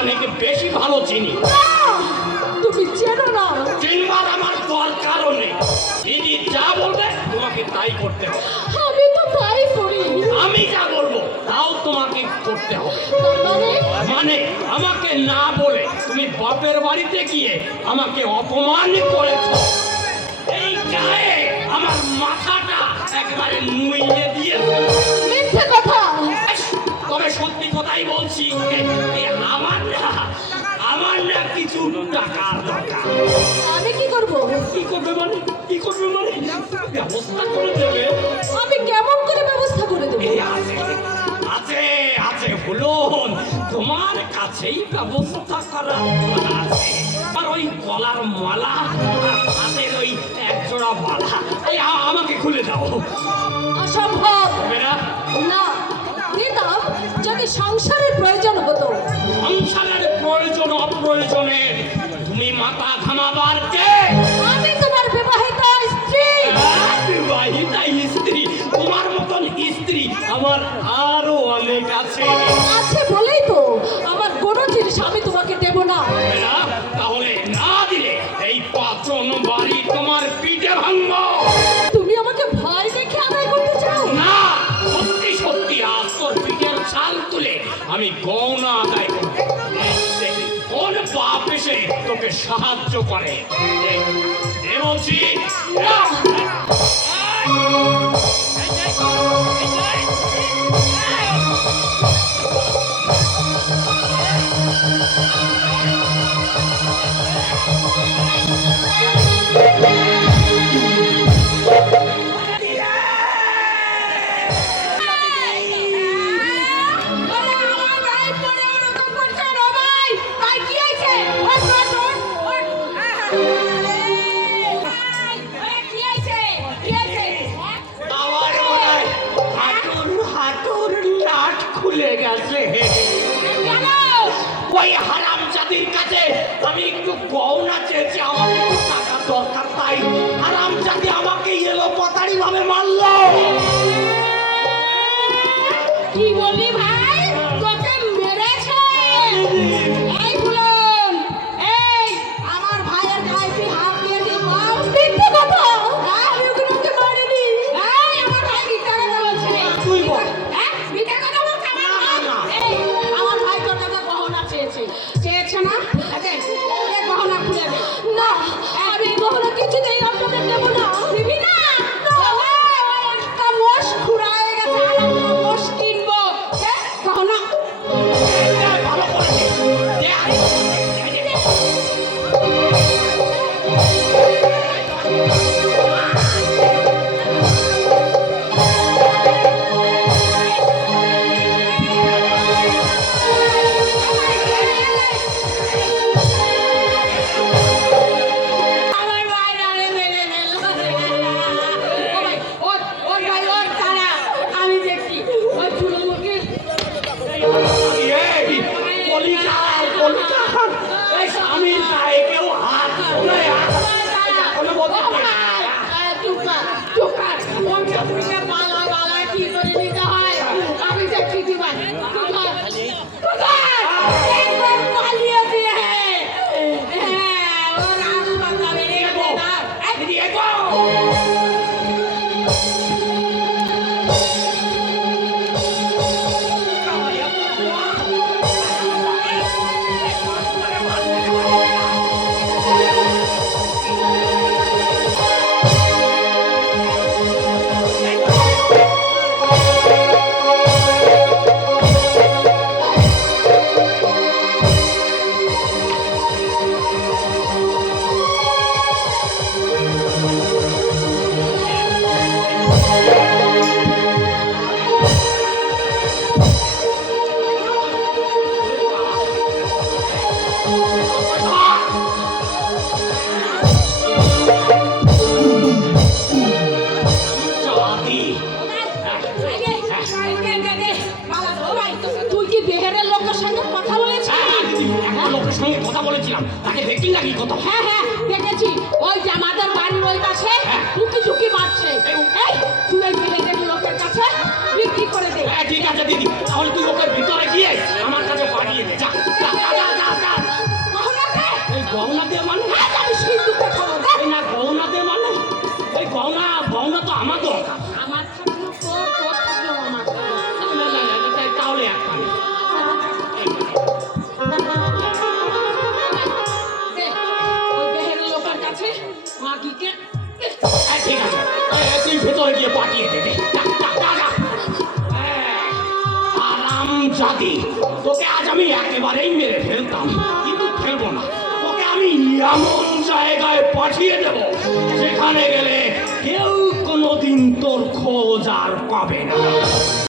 অনেক বেশি ভালো চিনি। তুমি চেনো না। চিনবার আমার দরকারও নেই। দিদি যা বলবে তোমাকে তাই করতে হবে। আমি তো তাই করি। আমি যা বলবো তাও তোমাকে করতে হবে। মানে আমাকে না বলে তুমি বাপের বাড়িতে গিয়ে আমাকে অপমান করেছো। এই গায়ে আমার মাথাটা একবারে নুইয়ে দিয়েছে। মিথ্যে কথা। তবে সত্যি কথাই বলছি, আমার না কিছু টাকার দরকার। আমি কি করব? কি করবে মানে? কি করবে মানে? ব্যবস্থা করে দেবে। আমি কেমন করে ব্যবস্থা করে দেব? আছে আছে বলুন, তোমার কাছেই ব্যবস্থা করা আছে। আর ওই গলার মালা আর হাতের ওই একজোড়া বালা আমাকে খুলে দাও। অসম্ভব। মেয়েরা না, দিতাম যদি সংসারের প্রয়োজন হতো। সংসারের প্রয়োজন অপ্রয়োজনে তুমি মাথা ঘামাবার কে? আমি তোমার বিবাহিত স্ত্রী। বিবাহিতা স্ত্রী? তোমার মতন স্ত্রী আমার আরো অনেক আছে। আছে বলেই তো আমার কোনো জিনিস আমি তোমাকে দেব না। তাহলে না দিলে এই পাচন বাড়ি তোমার পিঠে ভাঙবো। তুমি আমাকে ভয় দেখে আদায় করতে চাও? না, সত্যি সত্যি আজ তোর পিঠের ছাল তুলে আমি গৌনা আদায় করব। কোন বাপ এসে তোকে সাহায্য করে? বলছি খুলে গেছে। ওই হারামজাদির কাছে আমি একটু গহনা চেয়েছি, আমার একটু টাকা দরকার, তাই হারামজাদি আমাকে এলোপাতাড়ি ভাবে মারলো। কি বললি ভাই? তোকে মেরেছে? এই ফুলন, এই আমার ভাইয়ের গায়ে তুই হাত দিয়ে দিয়ে বল। মিথ্যে কথা। আমি ওকে মারিনি। এই আমার ভাই মিথ্যে কথা বলছে। তুই বল। হ্যাঁ, মিথ্যে কথা বলছে আমার ভাই। এই আমার ভাই তোর কাছে গহনা চেয়েছে। চেয়েছে না? আচ্ছা, এই গহনা খুলে দে। না, আমি গহনা কিছুতেই আপনাদের দেব না। দিবি না? একটা মোষ খুঁড়ায় গেছে, আর একটা মোষ কিনবো। গহনা ভালো করেছে। আমার ভাই রানে মেরে আমি দেখছি ওই ফুলমুখী স্বামীর গায়ে কেউ হাত তোলে? কোনো বলতে কি করে নিতে হয় আমি দেখছি দিবান পালিয়ে দিয়ে ওর আসপাতা বেরিয়ে তুই কি বেহেরের লোকের সঙ্গে কথা বলেছিস? লোকের সঙ্গে কথা বলেছিলাম, তাকে দেখি নাকি কত? হ্যাঁ হ্যাঁ দেখেছি, ওই যে আমাদের বাড়ির ওই পাশে উকি ঝুঁকি মারছে। এই তুই এই বেহেরের লোকের কাছে বিক্রি করে দে। ঠিক আছে দিদি, তাহলে তুই ওকে ভিতরে গিয়ে আমার কাছে পাঠিয়ে দে। যা খেলতাম, কিন্তু খেলবো না। তোকে আমি এমন জায়গায় পাঠিয়ে দেব যেখানে গেলে কেউ কোনোদিন তোর খোঁজ আর পাবে না।